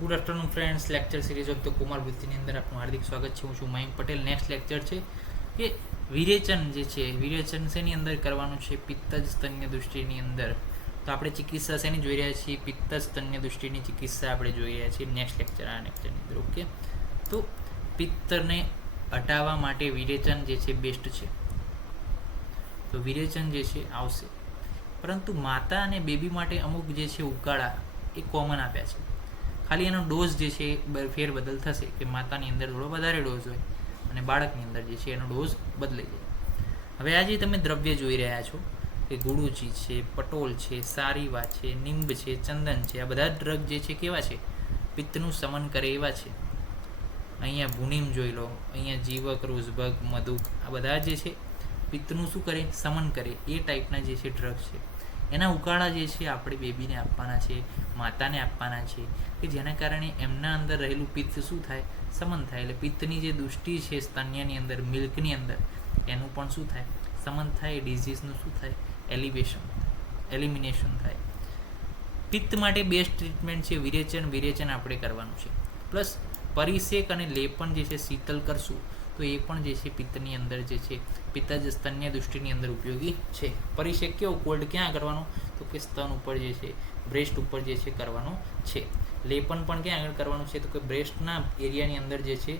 Good afternoon friends. Lecture series of the કુમાર વૃત્તિની અંદર આપનું હાર્દિક સ્વાગત છે. હું છું મયંક પટેલ. નેક્સ્ટ લેક્ચર છે કે વિરેચન જે છે, વિરેચન શેની અંદર કરવાનું છે? પિત્તજ સ્તન્ય દૃષ્ટિની અંદર. તો આપણે ચિકિત્સા શેની જોઈ રહ્યા છીએ? પિત્તજ સ્તન્ય દૃષ્ટિની ચિકિત્સા આપણે જોઈ રહ્યા છીએ નેક્સ્ટ લેક્ચર, આ લેક્ચરની અંદર. ઓકે, તો પિત્તને હટાવવા માટે વિરેચન જે છે બેસ્ટ છે. તો વિરેચન જે છે આવશે, પરંતુ માતા અને બેબી માટે અમુક જે છે ઉકાળા એ કોમન આપ્યા છે. ખાલી એનો ડોઝ જે છે ફેરબદલ થશે કે માતાની અંદર થોડો વધારે ડોઝ હોય અને બાળકની અંદર જે છે એનો ડોઝ બદલાઈ જાય. હવે આ જે તમે દ્રવ્ય જોઈ રહ્યા છો કે ગુડુચી છે, પટોલ છે, સારીવા છે, નિંબ છે, ચંદન છે, આ બધા ડ્રગ જે છે કેવા છે? પિત્તનું શમન કરે એવા છે. અહીંયા ભૂનિમ જોઈ લો, અહીંયા જીવક, રોઝભગ, મધુક, આ બધા જે છે પિત્તનું શું કરે? શમન કરે. એ ટાઈપના જે છે ડ્રગ છે. એના ઉકાળા જે છે આપણે બેબીને આપવાના છે, માતાને આપવાના છે, કે જેના કારણે એમના અંદર રહેલું પિત્ત શું થાય? શમન થાય. એટલે પિત્તની જે દૃષ્ટિ છે સ્તન્યની અંદર, મિલ્કની અંદર, એનું પણ શું થાય? શમન થાય. ડિઝીઝનું શું થાય? એલિમિનેશન થાય. પિત્ત માટે બેસ્ટ ટ્રીટમેન્ટ છે વિરેચન. વિરેચન આપણે કરવાનું છે. પ્લસ પરિષેક અને લેપન જે છે શીતલ કરશું તો એ પણ જે છે પિત્તની અંદર જે છે પિત્તજ સ્તન્ય દૃષ્ટિની અંદર ઉપયોગી છે. પરિષેક કેવો? કોલ્ડ ક્યાં કરવાનો? તો કે સ્તન ઉપર જે છે, બ્રેસ્ટ ઉપર જે છે કરવાનો છે. લેપન પણ ક્યાં આગળ કરવાનું છે? તો કે બ્રેસ્ટના એરિયાની અંદર જે છે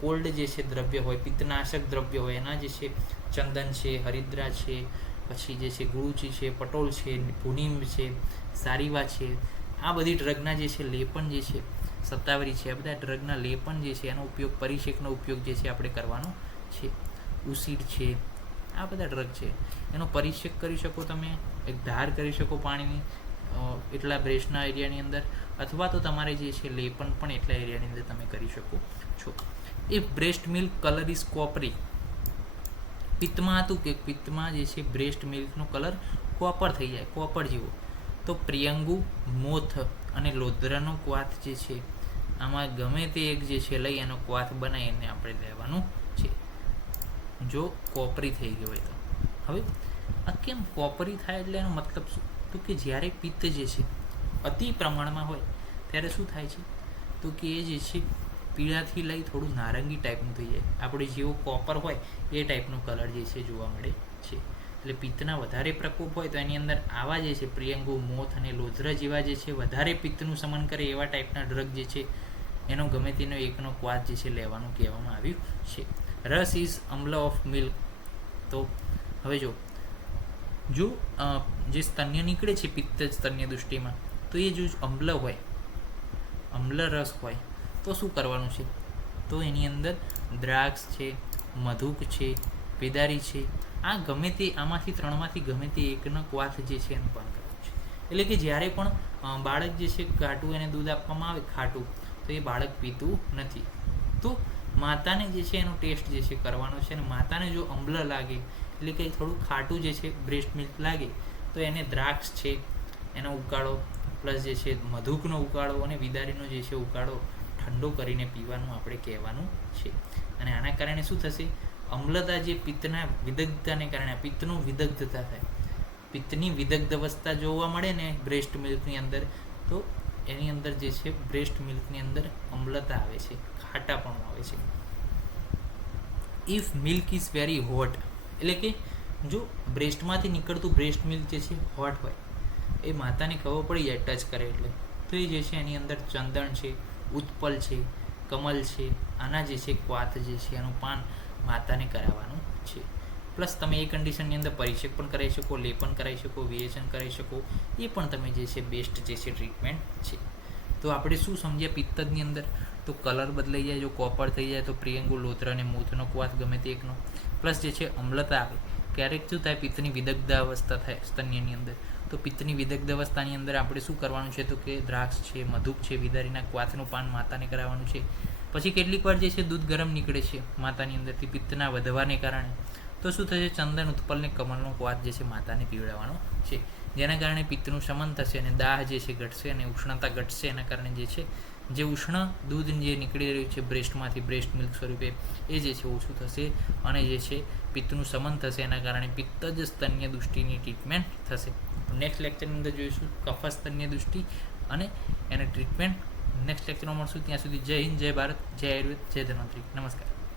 કોલ્ડ જે છે દ્રવ્ય હોય, પિત્તનાશક દ્રવ્ય હોય, એના જે છે ચંદન છે, હરિદ્રા છે, પછી જે છે ગુડુચી છે, પટોલ છે, ભૂનિંબ છે, સારીવા છે, આ બધી ડ્રગના જે છે લેપન જે છે, સત્તાવરી છે, આ બધા ડ્રગના લેપન જે છે એનો ઉપયોગ, પરિષેકનો ઉપયોગ જે છે આપણે કરવાનો છે. ઉસીડ છે, આ બધા ડ્રગ છે, એનો પરિષેક કરી શકો તમે, એક ધાર કરી શકો પાણીની એટલા બ્રેસ્ટના એરિયાની અંદર, અથવા તો તમારે જે છે લેપન પણ એટલા એરિયાની અંદર તમે કરી શકો છો. If breast milk colour is coppery, પિત્તમાં હતું કે પિત્તમાં જે છે બ્રેસ્ટ મિલ્કનો કલર કોપર થઈ જાય, કોપર જેવો, તો પ્રિયંગુ, મોથ અને લોધરાનો ક્વાથ જે છે આમાં ગમે તે એક જે છે લઈ એનો ક્વાથ બનાવીને આપણે લેવાનું છે, જો કોપરી થઈ ગયો હોય તો. હવે આ કેમ કોપરી થાય? એટલે એનો મતલબ શું? તો કે જ્યારે પિત્ત જે છે અતિ પ્રમાણમાં હોય ત્યારે શું થાય છે? તો કે એ જે છે પીળાથી લઈ થોડું નારંગી ટાઈપનું થઈ જાય. આપણે જેવો કોપર હોય એ ટાઈપનો કલર જે છે જોવા મળે છે. એટલે પિત્તના વધારે પ્રકોપ હોય તો એની અંદર આવા જે છે પ્રિયંગુ, મોથ અને લોધરા જેવા જે છે વધારે પિત્તનું શમન કરે એવા ટાઈપના ડ્રગ જે છે એનો ગમે તેનો એકનો ક્વાથ જે છે લેવાનું કહેવામાં આવ્યું છે. રસ ઇઝ અમ્લ ઓફ મિલ્ક. તો હવે જો જે સ્તન્ય નીકળે છે પિત્ત સ્તન્ય દૃષ્ટિમાં, તો એ જો અમ્લ હોય, અમ્લ રસ હોય, તો શું કરવાનું છે? તો એની અંદર દ્રાક્ષ છે, મધુક છે, પેદારી છે, આ ગમે તે આમાંથી ત્રણમાંથી ગમે તે એકનો ક્વાથ જે છે એનું પાન કરવાનું છે. એટલે કે જ્યારે પણ બાળક જે છે ખાટું એને દૂધ આપવામાં આવે ખાટું, તો એ બાળક પીતું નથી. તો માતાને જે છે એનો ટેસ્ટ જે છે કરવાનો છે. અને માતાને જો અમ્લ લાગે, એટલે કે થોડું ખાટું જે છે બ્રેસ્ટ મિલ્ક લાગે, તો એને દ્રાક્ષ છે એનો ઉકાળો, પ્લસ જે છે મધુકનો ઉકાળો અને વિદારીનો જે છે ઉકાળો ઠંડો કરીને પીવાનું આપણે કહેવાનું છે. અને આના કારણે શું થશે? અમ્લતા જે પિત્તના વિદગ્ધતાને કારણે, પિત્તનું વિદગ્ધતા થાય, પિત્તની વિદગ્ધ અવસ્થા જોવા મળે ને બ્રેસ્ટ મિલ્કની અંદર, તો એની અંદર જે છે બ્રેસ્ટ મિલ્કની અંદર અમ્લતા આવે છે, ખાટાપણું આવે છે. If milk is very hot, એટલે કે જો બ્રેસ્ટમાંથી નીકળતું બ્રેસ્ટ મિલ્ક જે છે હોટ હોય, એ માતાને ખબર પડી જાય ટચ કરે એટલે, તો એ જે છે એની અંદર ચંદન છે, ઉત્પલ છે, કમલ છે, આના જે છે ક્વાથ જે છે એનું પાન માતાને કરાવવાનું છે. પ્લસ તમે એ કન્ડિશનની અંદર પરિષેક પણ કરાવી શકો, લેપન કરાવી શકો, વિરેચન કરાવી શકો, એ પણ તમે જે છે બેસ્ટ જે છે ટ્રીટમેન્ટ છે. તો આપણે શું સમજ્યા પિત્તની અંદર? તો કલર બદલાઈ જાય, જો કોપર થઈ જાય તો પ્રિયંગુ, લોધરા અને મૂથનો ક્વાથ ગમે તે એકનો, પ્લસ જે છે અમ્લતા આવે. ક્યારેક શું થાય? પિત્તની વિદગ્ધ અવસ્થા થાય સ્તન્યની અંદર. તો પિત્તની વિદગ્ધ અવસ્થાની અંદર આપણે શું કરવાનું છે? તો કે દ્રાક્ષ છે, મધુક છે, વિદારીના ક્વાથનું પાન માતાને કરાવવાનું છે. પછી કેટલીક વાર જે છે દૂધ ગરમ નીકળે છે માતાની અંદરથી પિત્તના વધવાને કારણે, તો શું થશે? ચંદન, ઉત્પલ ને કમલનો ક્વાથ જે છે માતાને પીવડાવવાનો છે, જેના કારણે પિત્તનું શમન થશે અને દાહ જે છે ઘટશે અને ઉષ્ણતા ઘટશે. એના કારણે જે છે જે ઉષ્ણ દૂધ જે નીકળી રહ્યું છે બ્રેસ્ટમાંથી, બ્રેસ્ટ મિલ્ક સ્વરૂપે, એ જે છે ઓછું થશે અને જે છે પિત્તનું શમન થશે. એના કારણે પિત્તજ સ્તન્ય દૃષ્ટિની ટ્રીટમેન્ટ થશે. નેક્સ્ટ લેક્ચરની અંદર જોઈશું કફ સ્તન્ય દૃષ્ટિ અને એને ટ્રીટમેન્ટ નેક્સ્ટ લેક્ચરમાં મળશું. ત્યાં સુધી જય હિન્દ, જય ભારત, જય આયુર્વેદ, જય ધન્વંતરી. નમસ્કાર.